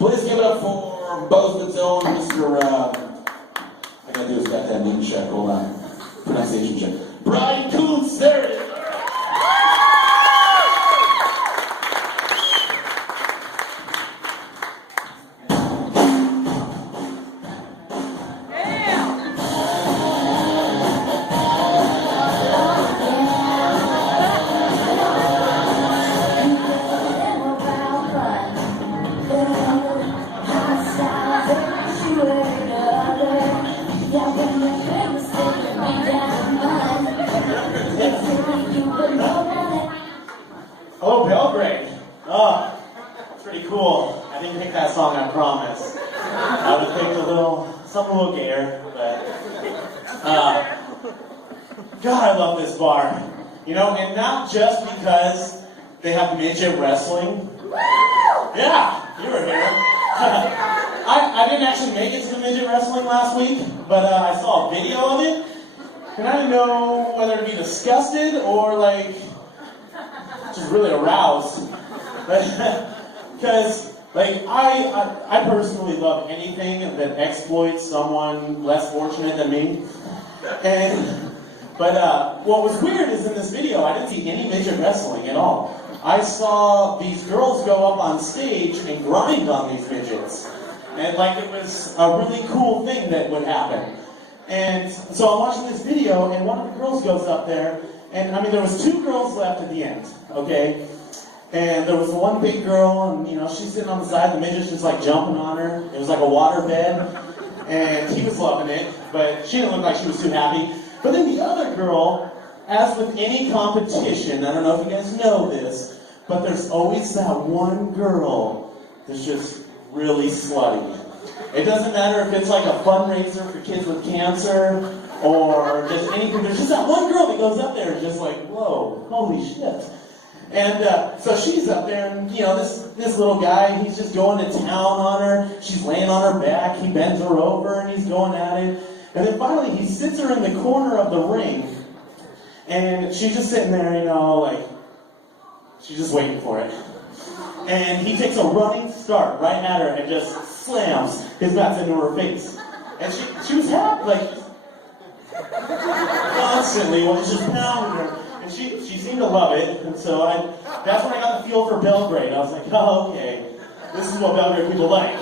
Please give it up for Bozeman's own Mr. I gotta do this goddamn name check. Hold on. Pronunciation check. Brian Kuntz. There it is. Hello, Belgrade. Oh, pretty cool. I didn't pick that song, I promise. I would have picked something a little gayer, but God, I love this bar. You know, and not just because they have midget wrestling. Yeah, you were here. I didn't actually make it to the midget wrestling last week, but I saw a video of it, and I didn't know whether to be disgusted or like just really aroused. Because like I personally love anything that exploits someone less fortunate than me. But what was weird is in this video I didn't see any midget wrestling at all. I saw these girls go up on stage and grind on these midgets. And like it was a really cool thing that would happen. And so I'm watching this video and one of the girls goes up there, and I mean there was two girls left at the end, okay? And there was one big girl, and you know, she's sitting on the side, the midget's just like jumping on her. It was like a water bed, and he was loving it, but she didn't look like she was too happy. But then the other girl, as with any competition, I don't know if you guys know this, but there's always that one girl that's just really slutty. It doesn't matter if it's like a fundraiser for kids with cancer or just anything. There's just that one girl that goes up there and just like, whoa, holy shit. And so she's up there, and you know, this little guy, he's just going to town on her. She's laying on her back. He bends her over, and he's going at it. And then finally, he sits her in the corner of the ring, and she's just sitting there, you know, like she's just waiting for it. And he takes a running start right at her and just slams his bats into her face. And she was happy, like constantly, when it's just pounding her. And she seemed to love it, and so that's when I got the feel for Belgrade. I was like, oh, okay, this is what Belgrade people like.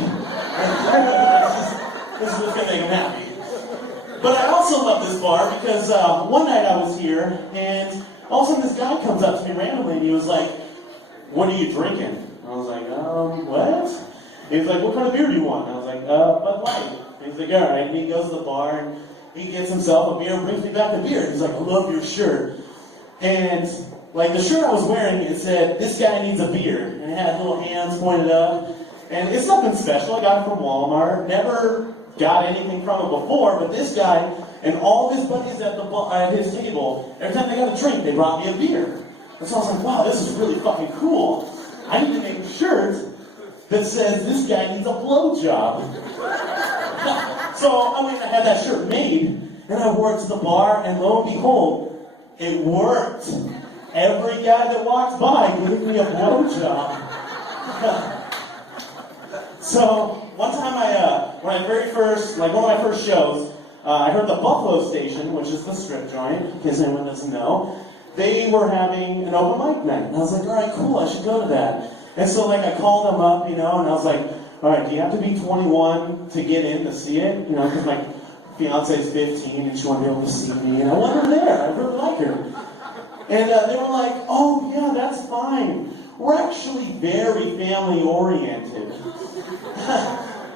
This is what's gonna make them happy. But I also love this bar because one night I was here, and all of a sudden this guy comes up to me randomly, and he was like, what are you drinking? I was like, what? He was like, what kind of beer do you want? And I was like, Bud Light. And he's like, all right. And he goes to the bar, and he gets himself a beer and brings me back a beer. And he's like, I love your shirt. And like the shirt I was wearing, it said, this guy needs a beer. And it had little hands pointed up. And it's nothing special. I got it from Walmart. Never got anything from it before. But this guy and all of his buddies at his table, every time they got a drink, they brought me a beer. And so I was like, wow, this is really fucking cool. I need to make a shirt that says this guy needs a blowjob. So I went and I had that shirt made, and I wore it to the bar, and lo and behold, it worked. Every guy that walks by gave me a blowjob. So one time one of my first shows, I heard the Buffalo Station, which is the strip joint, in case anyone doesn't know. They were having an open mic night. And I was like, all right, cool, I should go to that. And so like I called them up, you know, and I was like, all right, do you have to be 21 to get in to see it? You know, because my fiance's 15 and she wanted to be able to see me. And I want her there. I really like her. And they were like, oh, yeah, that's fine. We're actually very family-oriented.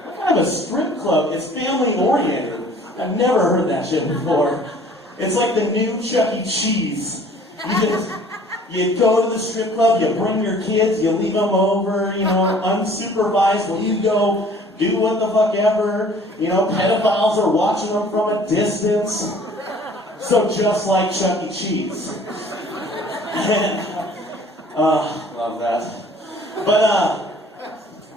What kind of a strip club is family-oriented? I've never heard that shit before. It's like the new Chuck E. Cheese. You go to the strip club, you bring your kids, you leave them over, you know, unsupervised, well, you go do what the fuck ever, you know, pedophiles are watching them from a distance. So just like Chuck E. Cheese. Love that. But,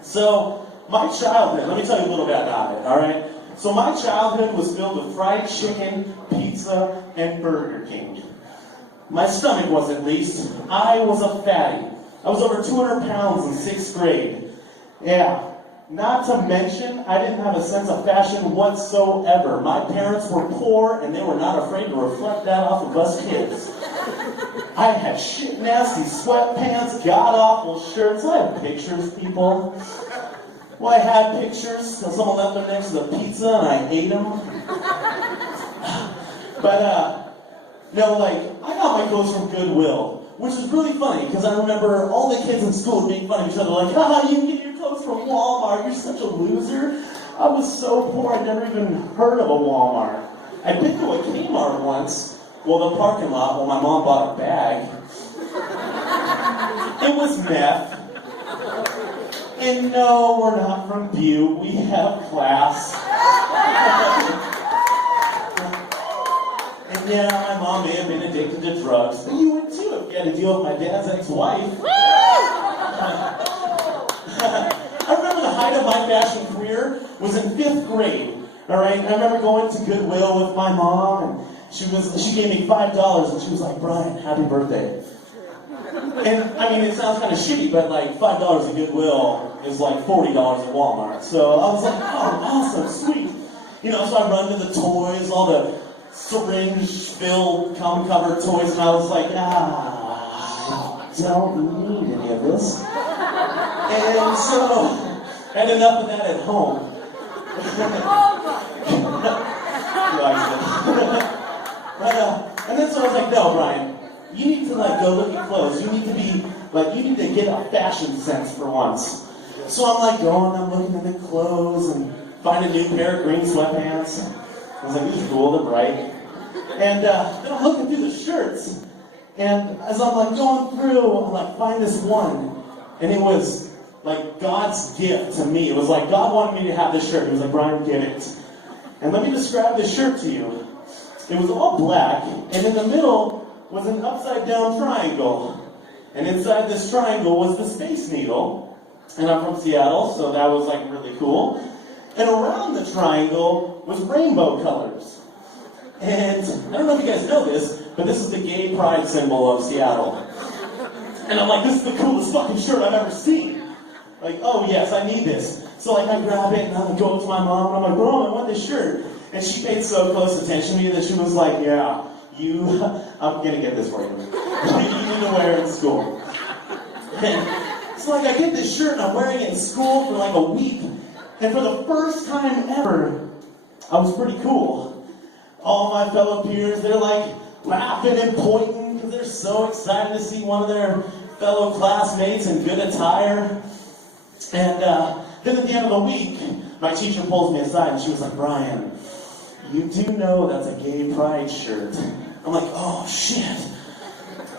so, my childhood, let me tell you a little bit about it, alright? So my childhood was filled with fried chicken, pizza, and Burger King. My stomach was, at least. I was a fatty. I was over 200 pounds in 6th grade. Yeah. not to mention, I didn't have a sense of fashion whatsoever. My parents were poor, and they were not afraid to reflect that off of us kids. I had shit nasty sweatpants, god-awful shirts. I had pictures, people. Well, I had pictures, so someone left them next to the pizza, and I ate them. But, no, like, I got my clothes from Goodwill, which is really funny, because I remember all the kids in school would make fun of each other, like, haha, you can get your clothes from Walmart, you're such a loser. I was so poor, I'd never even heard of a Walmart. I'd been to a Kmart once, well, the parking lot, when my mom bought a bag. It was meth. And no, we're not from Butte, we have class. And yeah, my mom may have been addicted to drugs, but you would too if you had to deal with my dad's ex-wife. I remember the height of my fashion career was in 5th grade. All right, I remember going to Goodwill with my mom, and she gave me $5, and she was like, Brian, happy birthday. And I mean, it sounds kind of shitty, but like $5 at Goodwill is like $40 at Walmart. So I was like, oh, awesome, sweet. You know, so I run to the toys, all the syringe-filled, cum-covered toys, and I was like, I don't need any of this. And so, I had enough of that at home. And then so I was like, no, Brian, you need to like go look at clothes. You need to be, like, you need to get a fashion sense for once. So I'm like going, I'm looking at the clothes and find a new pair of green sweatpants. I was like, these are cool, they're bright. And then I'm looking through the shirts. And as I'm like going through, I'm like, find this one. And it was like God's gift to me. It was like God wanted me to have this shirt. He was like, Brian, get it. And let me describe this shirt to you. It was all black, and in the middle was an upside down triangle. And inside this triangle was the Space Needle. And I'm from Seattle, so that was like really cool. And around the triangle was rainbow colors. And I don't know if you guys know this, but this is the gay pride symbol of Seattle. And I'm like, this is the coolest fucking shirt I've ever seen. Like, oh yes, I need this. So like I grab it and I go up to my mom and I'm like, Mom, I want this shirt. And she paid so close attention to me that she was like, yeah, I'm gonna get this for you. You need to wear it in school. And so like I get this shirt and I'm wearing it in school for like a week. And for the first time ever, I was pretty cool. All my fellow peers, they're like laughing and pointing because they're so excited to see one of their fellow classmates in good attire. And then at the end of the week, my teacher pulls me aside and she was like, Brian, you do know that's a gay pride shirt. I'm like, oh shit.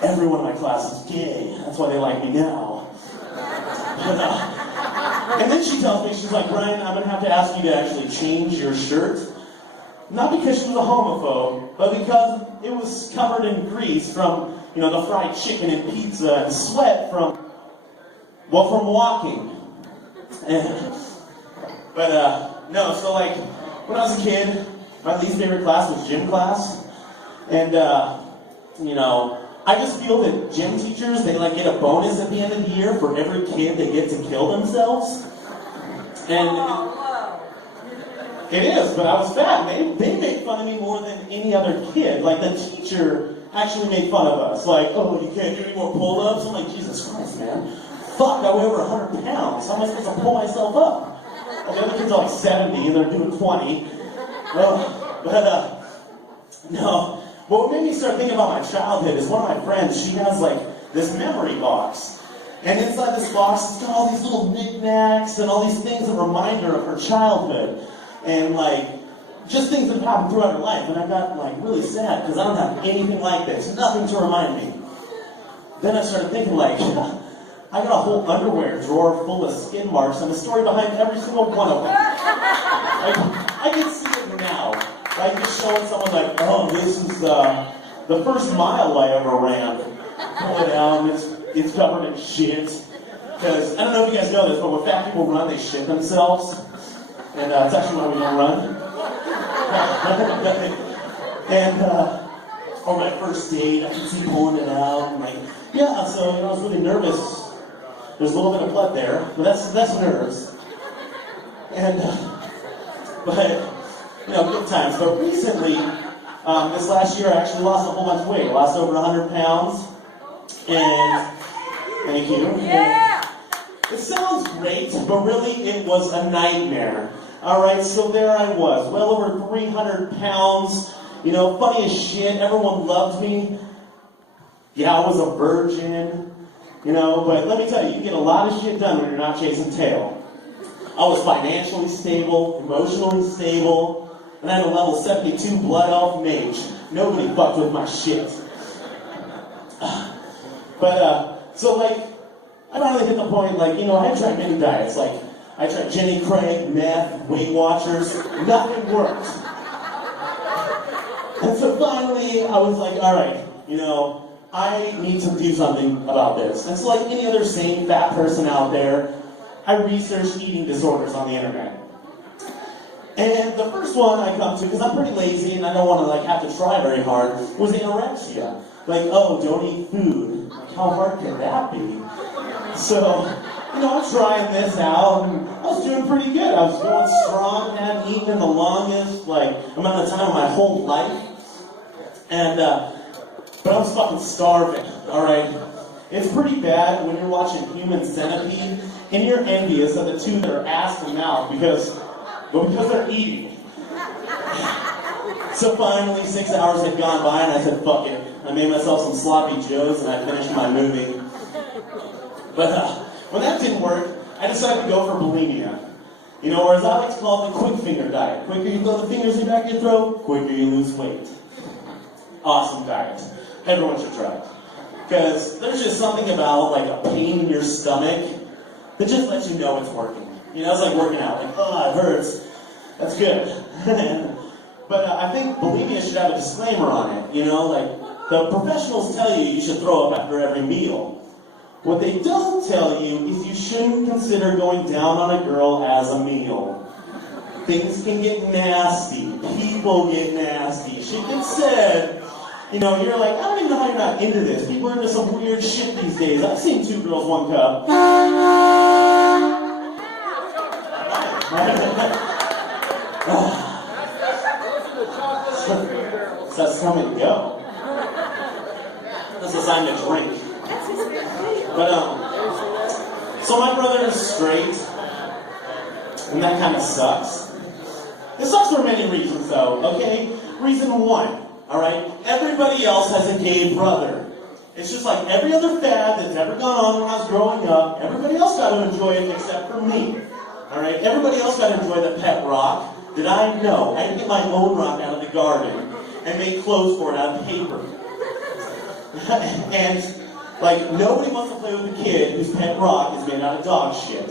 Everyone in my class is gay. That's why they like me now. But, and then she tells me, she's like, Brian, I'm gonna have to ask you to actually change your shirt. Not because she was a homophobe, but because it was covered in grease from, you know, the fried chicken and pizza and sweat from walking. But no, so like, when I was a kid, my least favorite class was gym class. And, you know, I just feel that gym teachers, they like get a bonus at the end of the year for every kid they get to kill themselves. And it is, but I was fat. They made fun of me more than any other kid. Like the teacher actually made fun of us. Like, oh, you can't do any more pull-ups? I'm like, Jesus Christ, man. Fuck, I weigh over 100 pounds. How am I supposed to pull myself up? Well, the other kids are like 70 and they're doing 20. No. But what made me start thinking about my childhood is one of my friends, she has like this memory box. And inside this box, it's got all these little knickknacks and all these things that remind her of her childhood. And like, just things that have happened throughout her life. And I got like really sad because I don't have anything like this. Nothing to remind me. Then I started thinking like, I got a whole underwear drawer full of skin marks and the story behind every single one of them. I can see it now. Like just showing someone like, oh, this is the first mile I ever ran. Pull it out, it's covered in shit. Because I don't know if you guys know this, but when fat people run, they shit themselves. And it's actually why we don't run. And on my first date, I could see pulling it out. And like, yeah, so you know, I was really nervous. There's a little bit of blood there, but that's nerves. And, but, you know, good times. But recently, this last year, I actually lost a whole bunch of weight. I lost over 100 pounds. And, thank you. Yeah! It sounds great, but really it was a nightmare. Alright, so there I was, well over 300 pounds, you know, funny as shit, everyone loved me. Yeah, I was a virgin, you know, but let me tell you, you get a lot of shit done when you're not chasing tail. I was financially stable, emotionally stable, and I had a level 72 blood elf mage. Nobody fucked with my shit. But, so like, I finally hit the point, like, you know, I had tried many diets, like, I tried Jenny Craig, meth, Weight Watchers, nothing worked. And so finally, I was like, alright, you know, I need to do something about this. And so like any other sane fat person out there, I researched eating disorders on the internet. And the first one I come to, because I'm pretty lazy and I don't want to like have to try very hard, was anorexia. Like, oh, don't eat food. Like, how hard can that be? So, you know, I'm trying this out, and I was doing pretty good. I was going strong, hadn't eaten in the longest, like, amount of time of my whole life. And, but I was fucking starving, alright? It's pretty bad when you're watching Human Centipede, and you're envious of the two that are ass and mouth, because they're eating. So finally, 6 hours had gone by, and I said, fuck it. I made myself some sloppy joes, and I finished my movie. But when that didn't work, I decided to go for bulimia. You know, or as I like to call it, the quick finger diet. Quicker you throw the fingers in the back of your throat, quicker you lose weight. Awesome diet. Everyone should try it. Because there's just something about like a pain in your stomach that just lets you know it's working. You know, it's like working out. Like, oh, it hurts. That's good. But I think bulimia should have a disclaimer on it. You know, like the professionals tell you you should throw up after every meal. What they don't tell you is you shouldn't consider going down on a girl as a meal. Things can get nasty. People get nasty. Shit gets said. You know, you're like, I don't even know how you're not into this. People are into some weird shit these days. I've seen 2 girls, 1 cup. So that's time to go. That's a sign to drink. But, so my brother is straight, and that kind of sucks. It sucks for many reasons, though, okay? Reason 1, alright? Everybody else has a gay brother. It's just like every other fad that's ever gone on when I was growing up, everybody else got to enjoy it except for me. Alright? Everybody else got to enjoy the pet rock that I know. I can get my own rock out of the garden and make clothes for it out of paper. And like, nobody wants to play with a kid whose pet rock is made out of dog shit.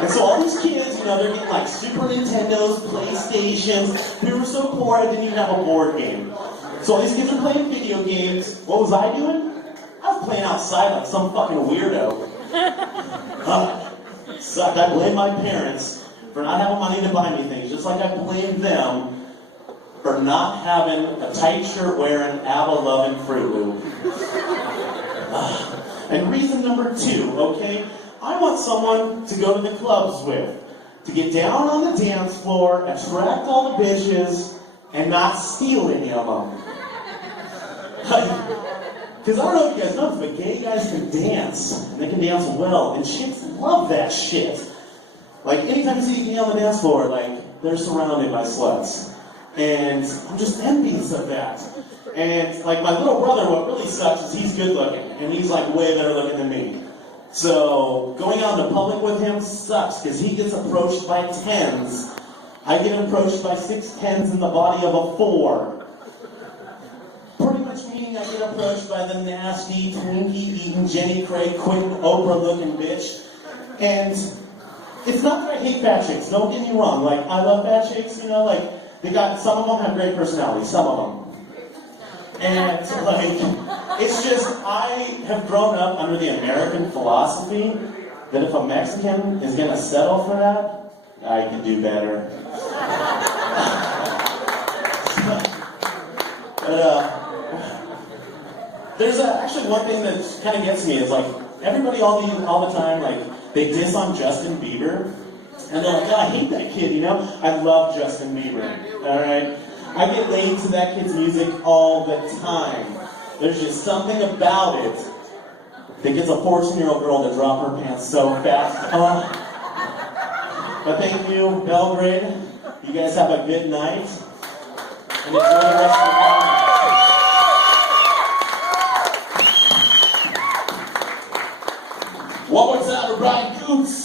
And so all these kids, you know, they're getting like Super Nintendos, PlayStations. We were so poor I didn't even have a board game. So all these kids are playing video games. What was I doing? I was playing outside like some fucking weirdo. Sucked. I blame my parents for not having money to buy me things, just like I blame them for not having a tight shirt wearing, ABBA loving Fruit Loop. And reason number 2, okay? I want someone to go to the clubs with, to get down on the dance floor, attract all the bitches, and not steal any of them. Because I don't know if you guys know this, but gay guys can dance, and they can dance well, and chicks love that shit. Like, anytime you see a gay on the dance floor, like, they're surrounded by sluts. And I'm just envious of that. And like my little brother, what really sucks is he's good looking. And he's like way better looking than me. So going out in the public with him sucks because he gets approached by 10s. I get approached by 6 10s in the body of a 4. Pretty much meaning I get approached by the nasty, Twinkie-eating, Jenny Craig, quick Oprah-looking bitch. And it's not that I hate fat chicks, don't get me wrong. Like, I love fat chicks, you know, like, some of them have great personality, some of them. And, like, it's just, I have grown up under the American philosophy that if a Mexican is gonna settle for that, I can do better. But, there's actually one thing that kind of gets me, is like, everybody all the time, like, they diss on Justin Bieber, and they're like, oh, I hate that kid, you know? I love Justin Bieber, alright? I get laid to that kid's music all the time. There's just something about it that gets a 14-year-old girl to drop her pants so fast. But thank you, Belgrade. You guys have a good night. And enjoy the rest of the night. One more time for Brian Kuntz.